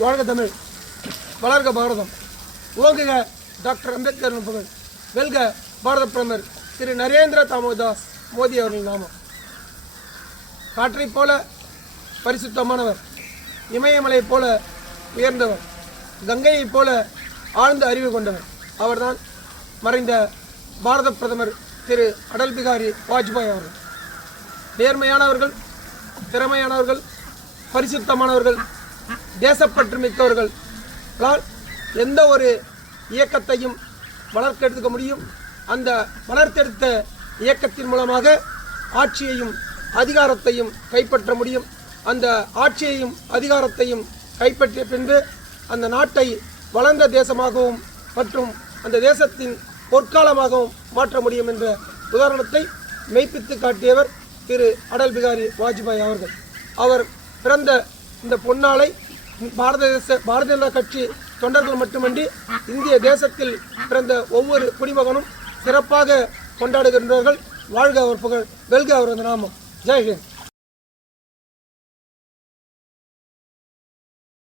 வாழ்க தமிழ், வளர்க பாரதம், ஓங்குக டாக்டர் அம்பேத்கர் புகழ், வெல்க பாரத பிரதமர் திரு நரேந்திர தாமோதாஸ் மோடி அவர்களின் நாமம். காற்றைப் போல பரிசுத்தமானவர், இமயமலையைப் போல உயர்ந்தவர், கங்கையைப் போல ஆழ்ந்த அறிவு கொண்டவர் அவர்தான் மறைந்த பாரத பிரதமர் திரு அடல் பிகாரி வாஜ்பாய் அவர்கள். நேர்மையானவர்கள், திறமையானவர்கள், பரிசுத்தமானவர்கள், தேசப்பற்று மிக்கவர்கள் எந்த ஒரு இயக்கத்தையும் வளர்த்தெடுக்க முடியும். அந்த வளர்த்தெடுத்த இயக்கத்தின் மூலமாக ஆட்சியையும் அதிகாரத்தையும் கைப்பற்ற முடியும். அந்த ஆட்சியையும் அதிகாரத்தையும் கைப்பற்றிய பின்பு அந்த நாட்டை வளர்ந்த தேசமாகவும் மற்றும் அந்த தேசத்தின் பொற்காலமாகவும் மாற்ற முடியும் என்ற உதாரணத்தை மெய்ப்பித்து காட்டியவர் திரு அடல் பிகாரி வாஜ்பாய் அவர்கள். அவர் பிறந்த இந்த பொன்னாளை பாரத ஜனதா கட்சி தொண்டர்கள் மட்டுமின்றி இந்திய தேசத்தில் பிறந்த ஒவ்வொரு குடிமகனும் சிறப்பாக கொண்டாடுகின்றார்கள். வாழ்க அவர் புகழ், வெல்க அவரது நாமம். ஜெய் ஹிந்த்.